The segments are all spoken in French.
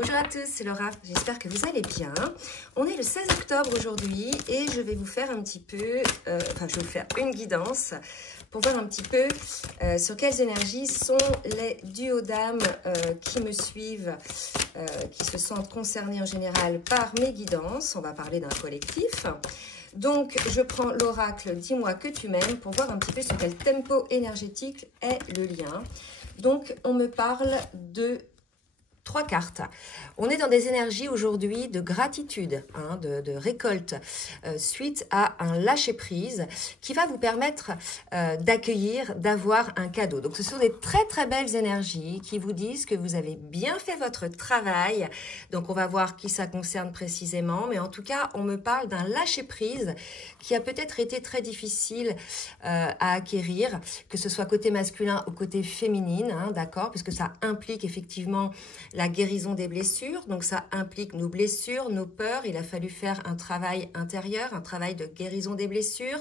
Bonjour à tous, c'est Laura, j'espère que vous allez bien. On est le 16 octobre aujourd'hui et je vais vous faire un petit peu, je vais vous faire une guidance pour voir un petit peu sur quelles énergies sont les duodams qui me suivent, qui se sentent concernés en général par mes guidances. On va parler d'un collectif. Donc, je prends l'oracle « Dis-moi que tu m'aimes » pour voir un petit peu sur quel tempo énergétique est le lien. Donc, on me parle de 3 cartes. On est dans des énergies aujourd'hui de gratitude, de récolte, suite à un lâcher-prise qui va vous permettre d'accueillir, d'avoir un cadeau. Donc, ce sont des très, très belles énergies qui vous disent que vous avez bien fait votre travail. Donc, on va voir qui ça concerne précisément. Mais en tout cas, on me parle d'un lâcher-prise qui a peut-être été très difficile à acquérir, que ce soit côté masculin ou côté féminine, d'accord, puisque ça implique effectivement la guérison des blessures, donc ça implique nos blessures, nos peurs. Il a fallu faire un travail intérieur, un travail de guérison des blessures.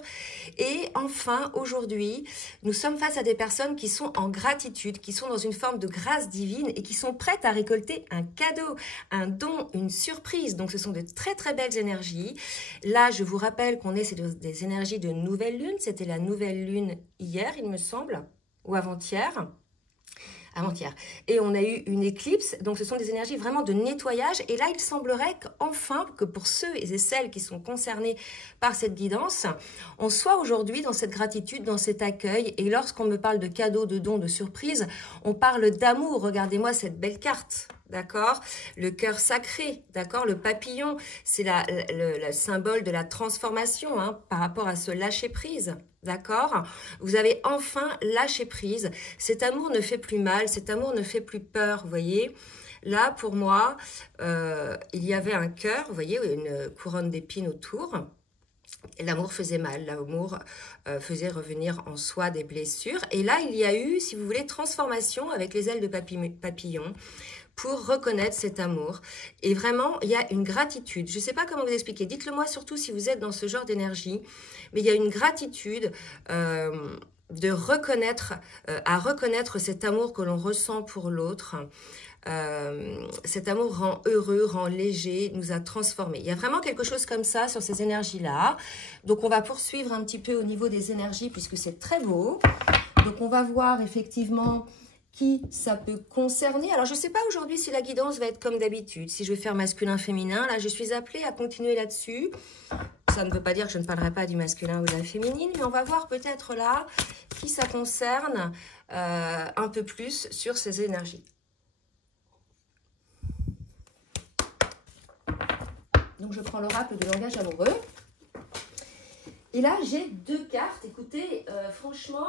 Et enfin, aujourd'hui, nous sommes face à des personnes qui sont en gratitude, qui sont dans une forme de grâce divine et qui sont prêtes à récolter un cadeau, un don, une surprise. Donc ce sont de très très belles énergies. Là, je vous rappelle qu'on est sur des énergies de nouvelle lune. C'était la nouvelle lune hier, il me semble, ou avant-hier. Et on a eu une éclipse, donc ce sont des énergies vraiment de nettoyage. Et là, il semblerait qu'enfin, que pour ceux et celles qui sont concernés par cette guidance, on soit aujourd'hui dans cette gratitude, dans cet accueil. Et lorsqu'on me parle de cadeaux, de dons, de surprises, on parle d'amour. Regardez-moi cette belle carte. D'accord, le cœur sacré, d'accord, le papillon, c'est le symbole de la transformation par rapport à ce lâcher prise, d'accord. Vous avez enfin lâché prise. Cet amour ne fait plus mal, cet amour ne fait plus peur, vous voyez. Là, pour moi, il y avait un cœur, vous voyez, une couronne d'épines autour. L'amour faisait mal, l'amour faisait revenir en soi des blessures. Et là, il y a eu, si vous voulez, transformation avec les ailes de papillon pour reconnaître cet amour. Et vraiment, il y a une gratitude. Je ne sais pas comment vous expliquer. Dites-le moi surtout si vous êtes dans ce genre d'énergie. Mais il y a une gratitude de reconnaître, à reconnaître cet amour que l'on ressent pour l'autre. Cet amour rend heureux, rend léger, nous a transformés. Il y a vraiment quelque chose comme ça sur ces énergies-là. Donc, on va poursuivre un petit peu au niveau des énergies puisque c'est très beau. Donc, on va voir effectivement qui ça peut concerner. Alors, je ne sais pas aujourd'hui si la guidance va être comme d'habitude, si je vais faire masculin-féminin. Là, je suis appelée à continuer là-dessus. Ça ne veut pas dire que je ne parlerai pas du masculin ou de la féminine, mais on va voir peut-être là qui ça concerne un peu plus sur ces énergies. Donc, je prends l'oracle de langage amoureux. Et là, j'ai 2 cartes. Écoutez, franchement,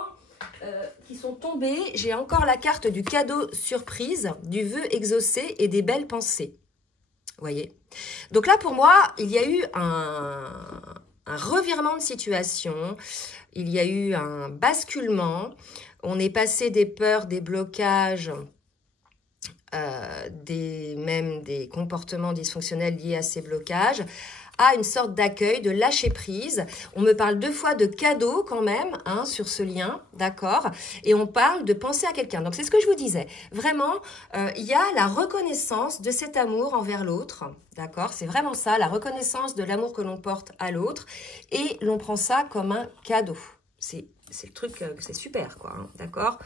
qui sont tombées. J'ai encore la carte du cadeau surprise, du vœu exaucé et des belles pensées. Vous voyez? Donc là, pour moi, il y a eu un revirement de situation. Il y a eu un basculement. On est passé des peurs, des blocages, même des comportements dysfonctionnels liés à ces blocages, à une sorte d'accueil, de lâcher prise. On me parle 2 fois de cadeau quand même, sur ce lien, d'accord? Et on parle de penser à quelqu'un. Donc c'est ce que je vous disais. Vraiment, il y a la reconnaissance de cet amour envers l'autre, d'accord? C'est vraiment ça, la reconnaissance de l'amour que l'on porte à l'autre. Et l'on prend ça comme un cadeau. C'est le truc, c'est super, quoi, d'accord?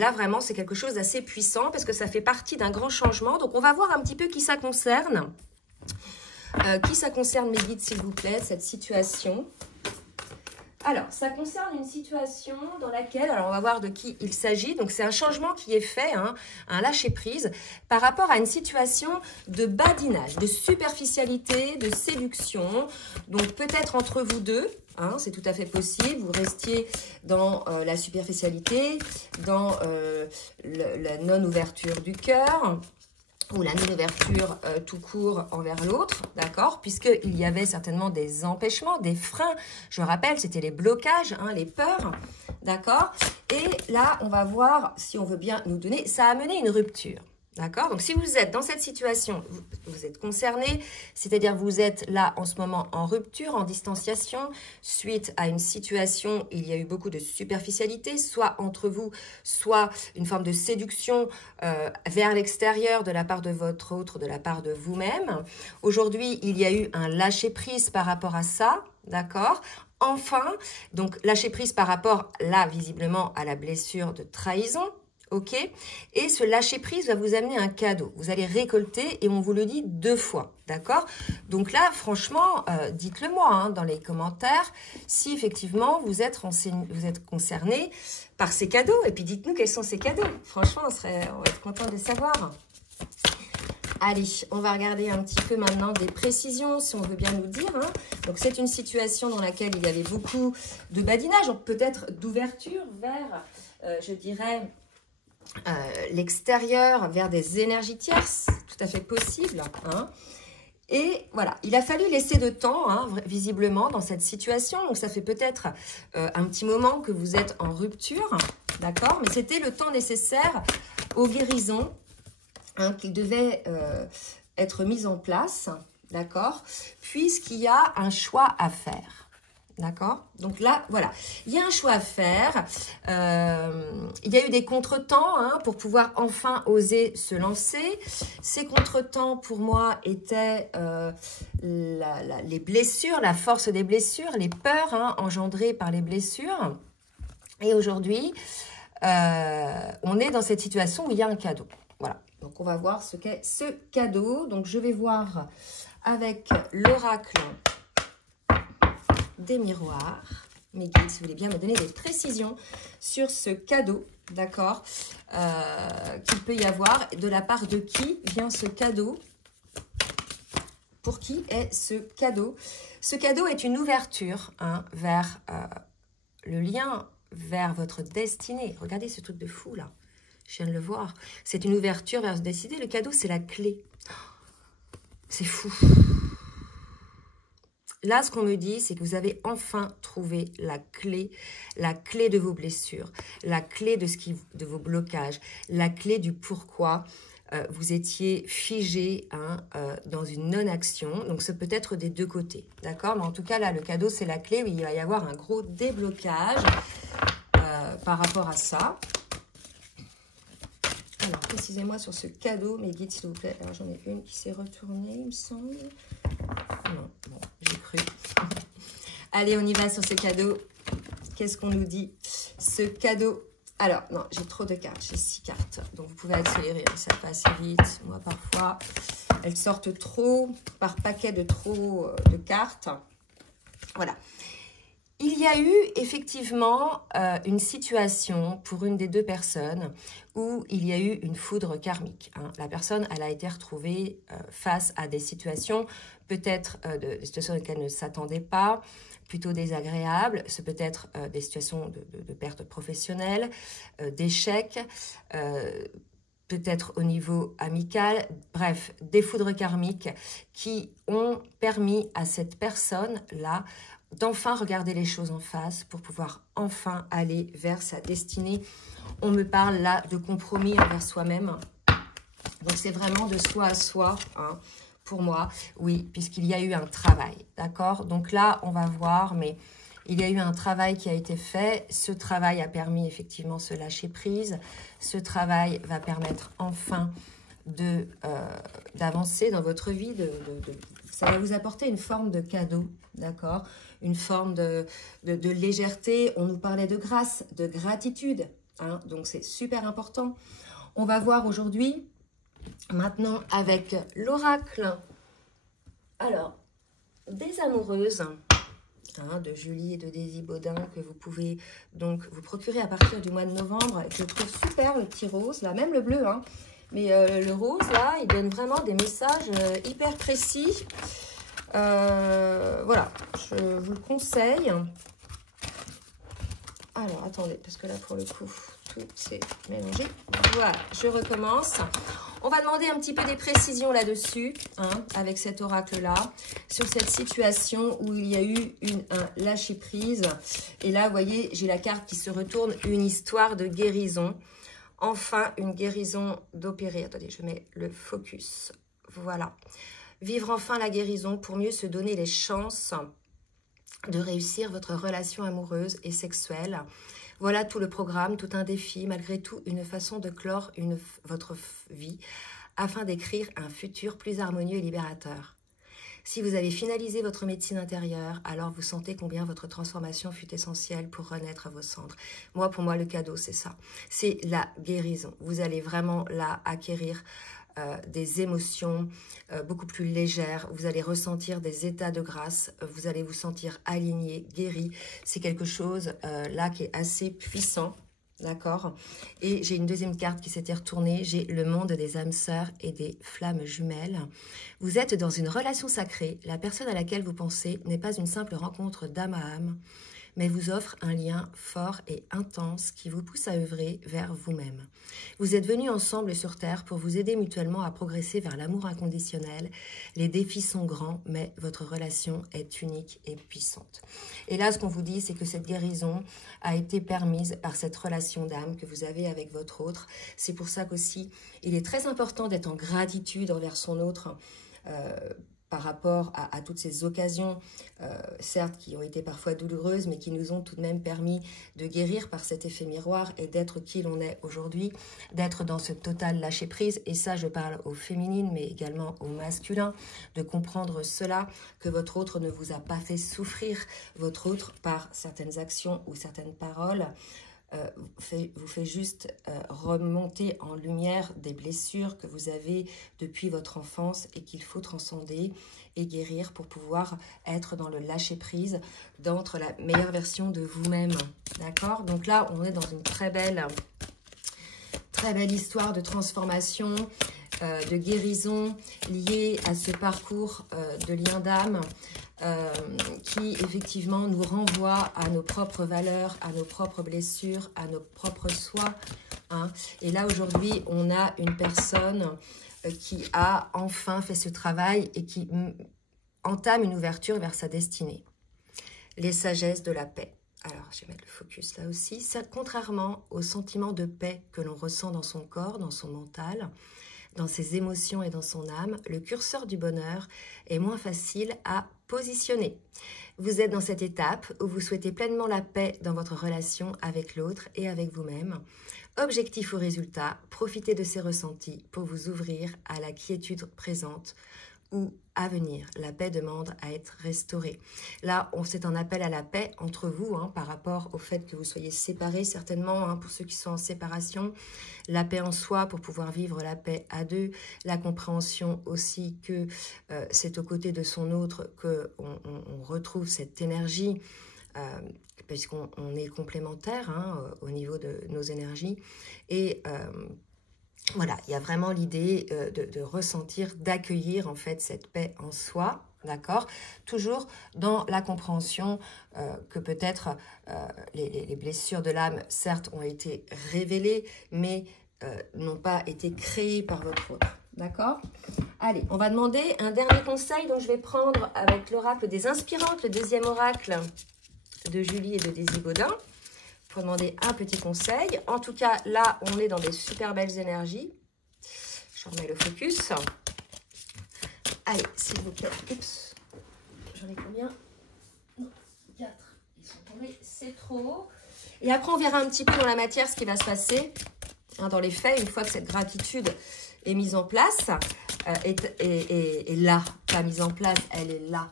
Là, vraiment, c'est quelque chose d'assez puissant parce que ça fait partie d'un grand changement. Donc, on va voir un petit peu qui ça concerne. Qui ça concerne, mes guides, s'il vous plaît, cette situation. Alors, ça concerne une situation dans laquelle, alors on va voir de qui il s'agit. Donc, c'est un changement qui est fait, un lâcher-prise, par rapport à une situation de badinage, de superficialité, de séduction. Donc, peut-être entre vous deux, c'est tout à fait possible. Vous restiez dans la superficialité, dans la non-ouverture du cœur, ou la non-ouverture tout court envers l'autre, d'accord? Puisqu'il y avait certainement des empêchements, des freins. Je rappelle, c'était les blocages, les peurs, d'accord? Et là, on va voir si on veut bien nous donner. Ça a amené une rupture, D'accord? Donc, si vous êtes dans cette situation, vous êtes concerné, c'est-à-dire vous êtes là en ce moment en rupture, en distanciation, suite à une situation où il y a eu beaucoup de superficialité, soit entre vous, soit une forme de séduction vers l'extérieur de la part de votre autre, de la part de vous-même. Aujourd'hui, il y a eu un lâcher-prise par rapport à ça, d'accord? Enfin, donc lâcher-prise par rapport, là, visiblement, à la blessure de trahison. Ok, et ce lâcher prise va vous amener un cadeau. Vous allez récolter et on vous le dit 2 fois, d'accord? Donc là, franchement, dites-le moi hein, dans les commentaires si effectivement vous êtes concerné par ces cadeaux. Et puis dites-nous quels sont ces cadeaux. Franchement, on va être content de les savoir. Allez, on va regarder un petit peu maintenant des précisions, si on veut bien nous dire. Hein. Donc, c'est une situation dans laquelle il y avait beaucoup de badinage, donc peut-être d'ouverture vers, je dirais... l'extérieur, vers des énergies tierces, tout à fait possible. Hein. Et voilà, il a fallu laisser de temps, hein, visiblement, dans cette situation. Donc, ça fait peut-être un petit moment que vous êtes en rupture, d'accord? Mais c'était le temps nécessaire aux guérisons hein, qui devaient être mises en place, d'accord? Puisqu'il y a un choix à faire. D'accord? Donc là, voilà. Il y a un choix à faire. Il y a eu des contretemps hein, pour pouvoir enfin oser se lancer. Ces contretemps, pour moi, étaient les blessures, la force des blessures, les peurs hein, engendrées par les blessures. Et aujourd'hui, on est dans cette situation où il y a un cadeau. Voilà. Donc, on va voir ce qu'est ce cadeau. Donc, je vais voir avec l'oracle des miroirs, mes guides, si vous voulez bien me donner des précisions sur ce cadeau, d'accord, qu'il peut y avoir, de la part de qui vient ce cadeau, pour qui est ce cadeau. Ce cadeau est une ouverture hein, vers le lien, vers votre destinée. Regardez ce truc de fou là, je viens de le voir. C'est une ouverture vers votre destinée. Le cadeau, c'est la clé. C'est fou. Là, ce qu'on me dit, c'est que vous avez enfin trouvé la clé de vos blessures, la clé de vos blocages, la clé du pourquoi vous étiez figé hein, dans une non-action. Donc, ça peut être des 2 côtés, d'accord? Mais en tout cas, là, le cadeau, c'est la clé où il va y avoir un gros déblocage par rapport à ça. Alors, précisez-moi sur ce cadeau, mes guides, s'il vous plaît. Alors, j'en ai une qui s'est retournée, il me semble. Non, bon, j'ai cru. Allez, on y va sur ce cadeau. Qu'est-ce qu'on nous dit? Ce cadeau. Alors, non, j'ai trop de cartes. J'ai 6 cartes. Donc, vous pouvez accélérer. Ça passe vite. Moi, parfois, elles sortent trop par paquet de trop de cartes. Voilà. Il y a eu effectivement une situation pour une des 2 personnes où il y a eu une foudre karmique. Hein. La personne, elle a été retrouvée face à des situations, peut-être des situations auxquelles elle ne s'attendait pas, plutôt désagréables. C'est peut-être des situations de perte professionnelle, d'échec, peut-être au niveau amical. Bref, des foudres karmiques qui ont permis à cette personne-là d'enfin regarder les choses en face pour pouvoir enfin aller vers sa destinée. On me parle là de compromis envers soi-même. Donc, c'est vraiment de soi à soi, hein, pour moi. Oui, puisqu'il y a eu un travail, d'accord? Donc là, on va voir, mais il y a eu un travail qui a été fait. Ce travail a permis effectivement ce lâcher-prise. Ce travail va permettre enfin d'avancer dans votre vie. Ça va vous apporter une forme de cadeau, d'accord? Une forme de légèreté. On nous parlait de grâce, de gratitude. Hein, donc, c'est super important. On va voir aujourd'hui, maintenant, avec l'oracle. Alors, des amoureuses hein, de Julie et de Daisy Baudin que vous pouvez donc vous procurer à partir du mois de novembre. Et que je trouve super, le petit rose, là, même le bleu. Hein, mais le rose, là, il donne vraiment des messages hyper précis. Voilà, je vous le conseille. Alors, attendez, parce que là, pour le coup, tout s'est mélangé. Voilà, je recommence. On va demander un petit peu des précisions là-dessus, hein, avec cet oracle-là, sur cette situation où il y a eu un lâcher-prise. Et là, vous voyez, j'ai la carte qui se retourne, une histoire de guérison. enfin une guérison d'opérer. Attendez, je mets le focus. Voilà. Vivre enfin la guérison pour mieux se donner les chances de réussir votre relation amoureuse et sexuelle. Voilà tout le programme, tout un défi, malgré tout une façon de clore votre vie afin d'écrire un futur plus harmonieux et libérateur. Si vous avez finalisé votre médecine intérieure, alors vous sentez combien votre transformation fut essentielle pour renaître à vos cendres. Moi, pour moi, le cadeau, c'est ça. C'est la guérison. Vous allez vraiment là acquérir des émotions beaucoup plus légères. Vous allez ressentir des états de grâce. Vous allez vous sentir aligné, guéri. C'est quelque chose là qui est assez puissant. D'accord. Et j'ai une deuxième carte qui s'était retournée. J'ai le monde des âmes sœurs et des flammes jumelles. Vous êtes dans une relation sacrée. La personne à laquelle vous pensez n'est pas une simple rencontre d'âme à âme, mais vous offre un lien fort et intense qui vous pousse à œuvrer vers vous-même. Vous êtes venus ensemble sur Terre pour vous aider mutuellement à progresser vers l'amour inconditionnel. Les défis sont grands, mais votre relation est unique et puissante. Et là, ce qu'on vous dit, c'est que cette guérison a été permise par cette relation d'âme que vous avez avec votre autre. C'est pour ça qu'aussi, il est très important d'être en gratitude envers son autre, par rapport à toutes ces occasions, certes qui ont été parfois douloureuses, mais qui nous ont tout de même permis de guérir par cet effet miroir et d'être qui l'on est aujourd'hui, d'être dans ce total lâcher-prise. Et ça, je parle aux féminines, mais également aux masculins, de comprendre cela, que votre autre ne vous a pas fait souffrir, votre autre, par certaines actions ou certaines paroles, vous fait juste remonter en lumière des blessures que vous avez depuis votre enfance et qu'il faut transcender et guérir pour pouvoir être dans le lâcher-prise, d'être la meilleure version de vous-même. D'accord? Donc là, on est dans une très belle histoire de transformation, de guérison liée à ce parcours de lien d'âme, qui effectivement nous renvoie à nos propres valeurs, à nos propres blessures, à nos propres soi. Hein. Et là, aujourd'hui, on a une personne qui a enfin fait ce travail et qui entame une ouverture vers sa destinée. Les sagesses de la paix. Alors, je vais mettre le focus là aussi. Contrairement au sentiment de paix que l'on ressent dans son corps, dans son mental, dans ses émotions et dans son âme, le curseur du bonheur est moins facile à positionner. Vous êtes dans cette étape où vous souhaitez pleinement la paix dans votre relation avec l'autre et avec vous-même. Objectif au résultat, profitez de ces ressentis pour vous ouvrir à la quiétude présente ou à venir. La paix demande à être restaurée. Là, c'est un appel à la paix entre vous, hein, par rapport au fait que vous soyez séparés, certainement, hein, pour ceux qui sont en séparation. La paix en soi pour pouvoir vivre la paix à deux. La compréhension aussi que c'est aux côtés de son autre qu'on retrouve cette énergie, puisqu'on est complémentaires, hein, au niveau de nos énergies. Et voilà, il y a vraiment l'idée de ressentir, d'accueillir en fait cette paix en soi, d'accord? Toujours dans la compréhension que peut-être les blessures de l'âme, certes, ont été révélées, mais n'ont pas été créées par votre autre, d'accord? Allez, on va demander un dernier conseil, donc je vais prendre avec l'oracle des inspirantes, le deuxième oracle de Julie et de Daisy Godin, pour demander un petit conseil. En tout cas, là, on est dans des super belles énergies. Je remets le focus. Allez, s'il vous plaît. Oups. J'en ai combien? 4. Ils sont tombés. C'est trop haut. Et après, on verra un petit peu dans la matière ce qui va se passer. Hein, dans les faits, une fois que cette gratitude est mise en place, est là. Pas mise en place, elle est là.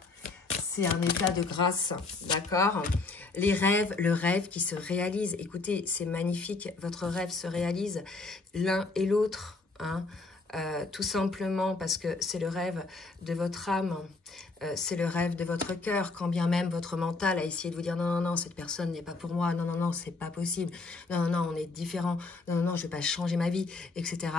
C'est un état de grâce, d'accord? Les rêves, le rêve qui se réalise. Écoutez, c'est magnifique. Votre rêve se réalise l'un et l'autre, hein? Tout simplement parce que c'est le rêve de votre âme, c'est le rêve de votre cœur, quand bien même votre mental a essayé de vous dire non, non, non, cette personne n'est pas pour moi, non, non, non, c'est pas possible, non, non, non, on est différents, non, non, non, je vais pas changer ma vie, etc.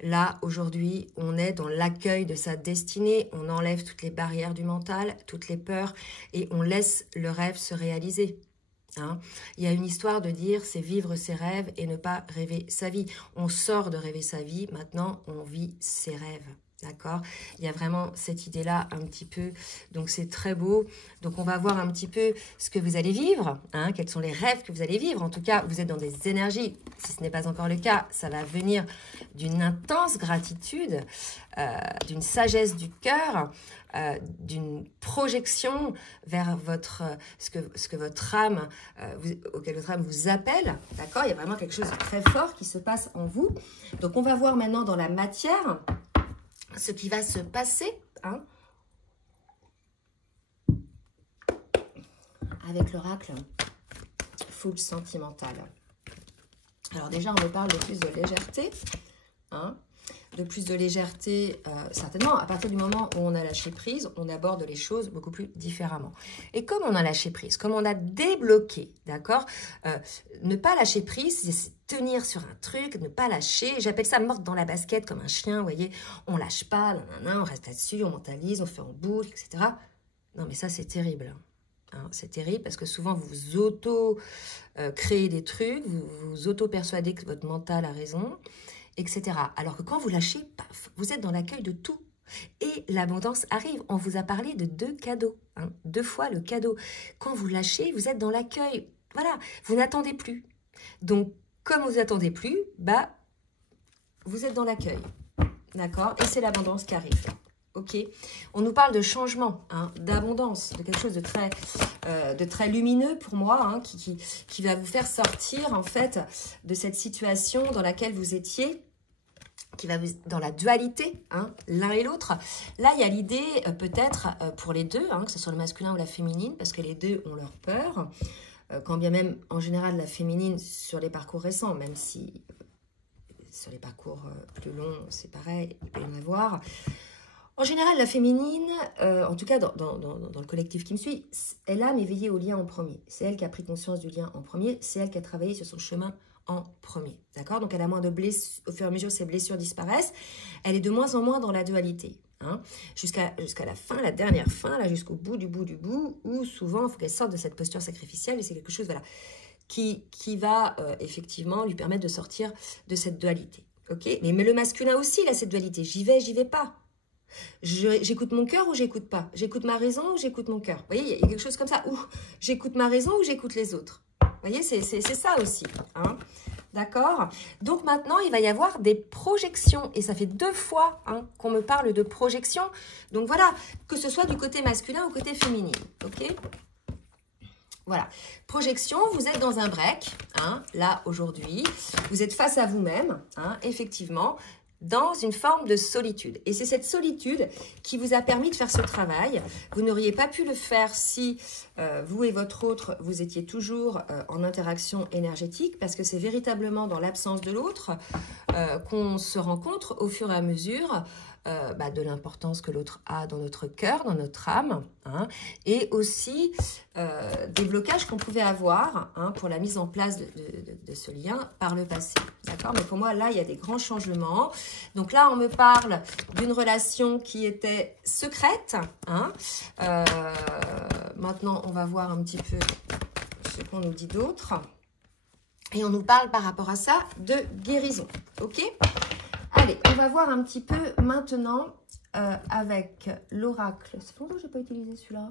Là, aujourd'hui, on est dans l'accueil de sa destinée, on enlève toutes les barrières du mental, toutes les peurs, et on laisse le rêve se réaliser. Hein. Il y a une histoire de dire c'est vivre ses rêves et ne pas rêver sa vie. On sort de rêver sa vie, maintenant on vit ses rêves. D'accord? Il y a vraiment cette idée-là un petit peu. Donc, c'est très beau. Donc, on va voir un petit peu ce que vous allez vivre. Hein, quels sont les rêves que vous allez vivre. En tout cas, vous êtes dans des énergies. Si ce n'est pas encore le cas, ça va venir d'une intense gratitude, d'une sagesse du cœur, d'une projection vers ce que votre âme, auquel votre âme vous appelle. D'accord? Il y a vraiment quelque chose de très fort qui se passe en vous. Donc, on va voir maintenant dans la matière ce qui va se passer, hein, avec l'oracle Foule sentimental. Alors déjà, on me parle de plus de légèreté, hein, de plus de légèreté, certainement, à partir du moment où on a lâché prise, on aborde les choses beaucoup plus différemment. Et comme on a lâché prise, comme on a débloqué, d'accord, ne pas lâcher prise, c'est tenir sur un truc, ne pas lâcher. J'appelle ça morte dans la basket, comme un chien, vous voyez. On lâche pas, on reste là-dessus, on mentalise, on fait en boucle, etc. Non, mais ça, c'est terrible. Hein, c'est terrible parce que souvent, vous vous auto-créez des trucs, vous vous auto-persuadez que votre mental a raison, etc. Alors que quand vous lâchez, paf, vous êtes dans l'accueil de tout. Et l'abondance arrive. On vous a parlé de 2 cadeaux. Hein, 2 fois le cadeau. Quand vous lâchez, vous êtes dans l'accueil. Voilà, vous n'attendez plus. Donc, comme vous n'attendez plus, bah, vous êtes dans l'accueil. D'accord? Et c'est l'abondance qui arrive. Ok? On nous parle de changement, hein, d'abondance, de quelque chose de très lumineux pour moi, hein, qui va vous faire sortir, en fait, de cette situation dans laquelle vous étiez, qui va vous, dans la dualité, hein, l'un et l'autre. Là, il y a l'idée, peut-être, pour les deux, hein, que ce soit le masculin ou la féminine, parce que les deux ont leur peur. Quand bien même, en général, la féminine, sur les parcours récents, même si sur les parcours plus longs, c'est pareil, il peut y en avoir. En général, la féminine, en tout cas dans le collectif qui me suit, elle a éveillé au lien en premier. C'est elle qui a pris conscience du lien en premier, c'est elle qui a travaillé sur son chemin en premier. D'accord? Donc, elle a moins de blessures, au fur et à mesure, ses blessures disparaissent. Elle est de moins en moins dans la dualité. Hein, jusqu'à la fin, la dernière fin, là, jusqu'au bout du bout, où souvent, il faut qu'elle sorte de cette posture sacrificielle, et c'est quelque chose, voilà, qui va effectivement lui permettre de sortir de cette dualité. Ok? Mais le masculin aussi, il a cette dualité. J'y vais pas. J'écoute mon cœur ou j'écoute pas? J'écoute ma raison ou j'écoute mon cœur? Vous voyez, il y a quelque chose comme ça. Ou j'écoute ma raison ou j'écoute les autres? Vous voyez, c'est ça aussi. Hein? D'accord? Donc maintenant, il va y avoir des projections. Et ça fait 2 fois, hein, qu'on me parle de projection. Donc voilà, que ce soit du côté masculin ou côté féminin. Ok? Voilà. Projection, vous êtes dans un break. Hein, là, aujourd'hui. Vous êtes face à vous-même. Hein, effectivement. Dans une forme de solitude. Et c'est cette solitude qui vous a permis de faire ce travail. Vous n'auriez pas pu le faire si vous et votre autre, vous étiez toujours en interaction énergétique, parce que c'est véritablement dans l'absence de l'autre qu'on se rencontre au fur et à mesure de l'importance que l'autre a dans notre cœur, dans notre âme, hein, et aussi des blocages qu'on pouvait avoir, hein, pour la mise en place de ce lien par le passé. D'accord? Mais pour moi, là, il y a des grands changements. Donc là, on me parle d'une relation qui était secrète. Hein. Maintenant, on va voir un petit peu ce qu'on nous dit d'autre. Et on nous parle par rapport à ça de guérison. Ok? Allez, on va voir un petit peu maintenant avec l'oracle. C'est longtemps que je n'ai pas utilisé celui-là.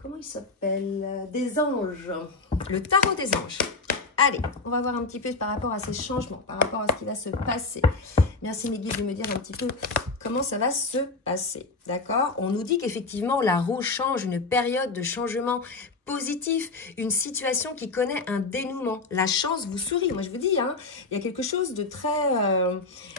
Comment il s'appelle? Des anges. Le tarot des anges. Allez, on va voir un petit peu par rapport à ces changements, par rapport à ce qui va se passer. Merci mes guides de me dire un petit peu comment ça va se passer. D'accord? On nous dit qu'effectivement, la roue change, une période de changement positif, une situation qui connaît un dénouement. La chance vous sourit. Moi, je vous dis, hein, il y a quelque chose de très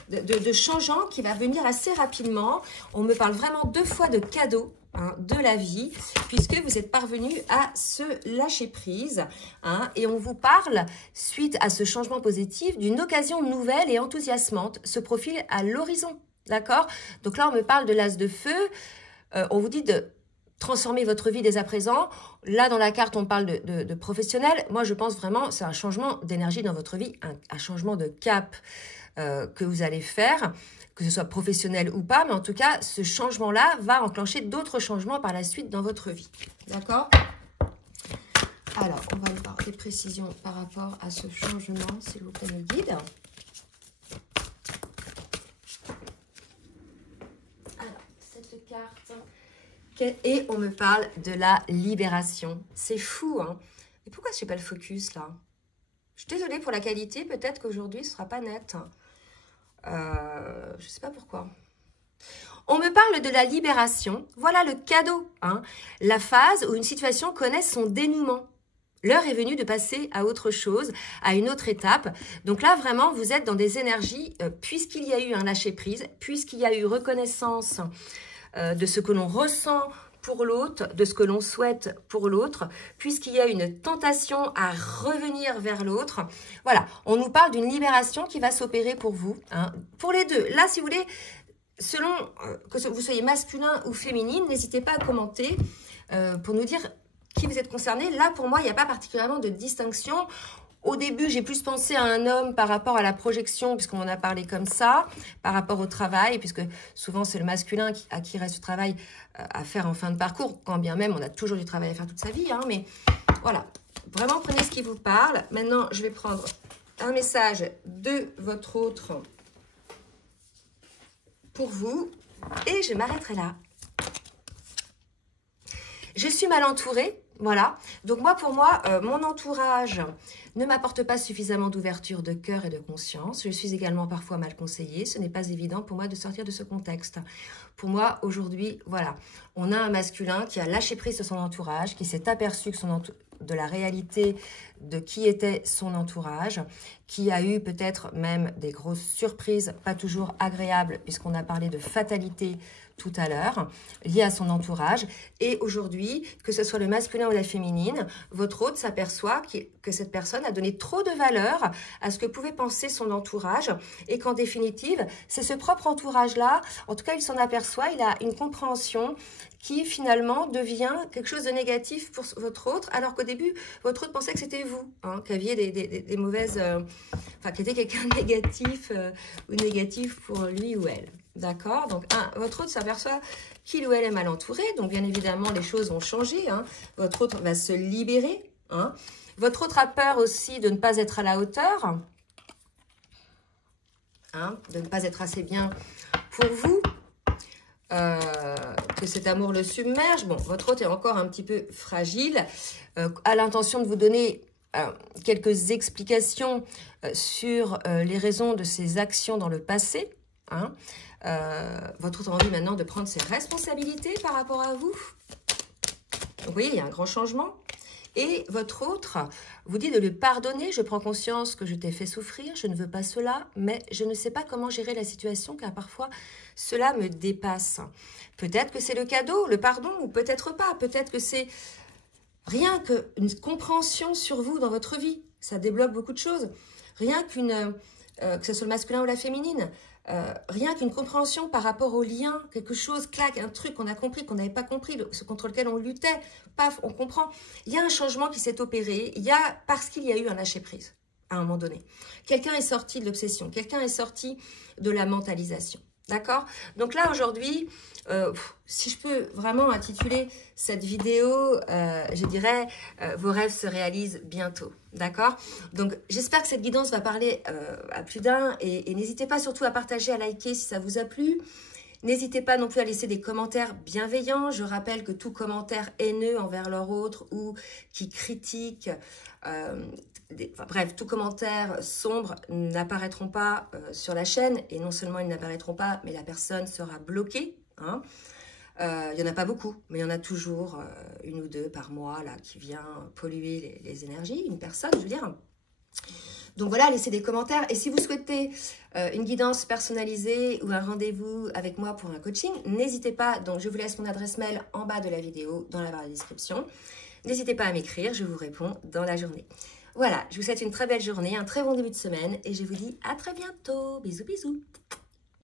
de changeant qui va venir assez rapidement. On me parle vraiment 2 fois de cadeaux, hein, de la vie, puisque vous êtes parvenu à se lâcher prise, hein, et on vous parle, suite à ce changement positif, d'une occasion nouvelle et enthousiasmante se profile à l'horizon. D'accord? Donc là, on me parle de l'as de feu. On vous dit de transformer votre vie dès à présent. Là, dans la carte, on parle de professionnel. Moi, je pense vraiment c'est un changement d'énergie dans votre vie, un changement de cap que vous allez faire, que ce soit professionnel ou pas. Mais en tout cas, ce changement-là va enclencher d'autres changements par la suite dans votre vie. D'accord? Alors, on va voir des précisions par rapport à ce changement, s'il vous plaît, mes guides. carte. Et on me parle de la libération. C'est fou, hein? Mais pourquoi je ne fais pas le focus, là? Je suis désolée pour la qualité. Peut-être qu'aujourd'hui, ce ne sera pas net. Je ne sais pas pourquoi. On me parle de la libération. Voilà le cadeau, hein? La phase où une situation connaît son dénouement. L'heure est venue de passer à autre chose, à une autre étape. Donc là, vraiment, vous êtes dans des énergies, puisqu'il y a eu un lâcher-prise, puisqu'il y a eu reconnaissance de ce que l'on ressent pour l'autre, de ce que l'on souhaite pour l'autre, puisqu'il y a une tentation à revenir vers l'autre. Voilà, on nous parle d'une libération qui va s'opérer pour vous, hein, pour les deux. Là, si vous voulez, selon que vous soyez masculin ou féminine, n'hésitez pas à commenter pour nous dire qui vous êtes concerné. Là, pour moi, il n'y a pas particulièrement de distinction. Au début, j'ai plus pensé à un homme par rapport à la projection, puisqu'on en a parlé comme ça, par rapport au travail, puisque souvent, c'est le masculin à qui reste le travail à faire en fin de parcours, quand bien même, on a toujours du travail à faire toute sa vie. Hein, mais voilà, vraiment, prenez ce qui vous parle. Maintenant, je vais prendre un message de votre autre pour vous, et je m'arrêterai là. Je suis mal entourée, voilà. Donc moi, pour moi, mon entourage ne m'apporte pas suffisamment d'ouverture de cœur et de conscience. Je suis également parfois mal conseillée. Ce n'est pas évident pour moi de sortir de ce contexte. Pour moi, aujourd'hui, voilà, on a un masculin qui a lâché prise sur son entourage, qui s'est aperçu que de la réalité de qui était son entourage, qui a eu peut-être même des grosses surprises, pas toujours agréables, puisqu'on a parlé de fatalité tout à l'heure, lié à son entourage. Et aujourd'hui, que ce soit le masculin ou la féminine, votre hôte s'aperçoit que cette personne a donné trop de valeur à ce que pouvait penser son entourage et qu'en définitive, c'est ce propre entourage-là, en tout cas, il s'en aperçoit, il a une compréhension qui finalement devient quelque chose de négatif pour votre autre, alors qu'au début, votre autre pensait que c'était vous, hein, qui aviez des mauvaises... enfin, qui était quelqu'un de négatif ou négatif pour lui ou elle. D'accord? Donc, votre autre s'aperçoit qu'il ou elle est mal entouré. Donc, bien évidemment, les choses vont changer. Hein. Votre autre va se libérer. Hein. Votre autre a peur aussi de ne pas être à la hauteur. Hein, de ne pas être assez bien pour vous. Que cet amour le submerge. Bon, votre autre est encore un petit peu fragile. A l'intention de vous donner quelques explications sur les raisons de ses actions dans le passé. Hein. Votre autre a envie maintenant de prendre ses responsabilités par rapport à vous. Donc, vous voyez, il y a un grand changement. Et votre autre vous dit de le pardonner. Je prends conscience que je t'ai fait souffrir, je ne veux pas cela, mais je ne sais pas comment gérer la situation car parfois cela me dépasse. Peut-être que c'est le cadeau, le pardon, ou peut-être pas. Peut-être que c'est rien qu'une compréhension sur vous dans votre vie. Ça débloque beaucoup de choses. Rien qu'une, que ce soit le masculin ou la féminine, rien qu'une compréhension par rapport au lien, quelque chose, clac, un truc qu'on a compris, qu'on n'avait pas compris, ce contre lequel on luttait, paf, on comprend. Il y a un changement qui s'est opéré, parce qu'il y a eu un lâcher-prise à un moment donné. Quelqu'un est sorti de l'obsession, quelqu'un est sorti de la mentalisation. D'accord? Donc là, aujourd'hui, si je peux vraiment intituler cette vidéo, je dirais vos rêves se réalisent bientôt. D'accord? Donc, j'espère que cette guidance va parler à plus d'un et n'hésitez pas surtout à partager, à liker si ça vous a plu. N'hésitez pas non plus à laisser des commentaires bienveillants. Je rappelle que tout commentaire haineux envers leur autre ou qui critique, bref, tout commentaire sombre n'apparaîtront pas sur la chaîne. Et non seulement ils n'apparaîtront pas, mais la personne sera bloquée. Hein. Il n'y en a pas beaucoup, mais il y en a toujours une ou deux par mois là, qui vient polluer les énergies. Une personne, je veux dire. Donc voilà, laissez des commentaires. Et si vous souhaitez une guidance personnalisée ou un rendez-vous avec moi pour un coaching, n'hésitez pas. Donc je vous laisse mon adresse mail en bas de la vidéo, dans la barre de description. N'hésitez pas à m'écrire, je vous réponds dans la journée. Voilà, je vous souhaite une très belle journée, un très bon début de semaine et je vous dis à très bientôt. Bisous, bisous.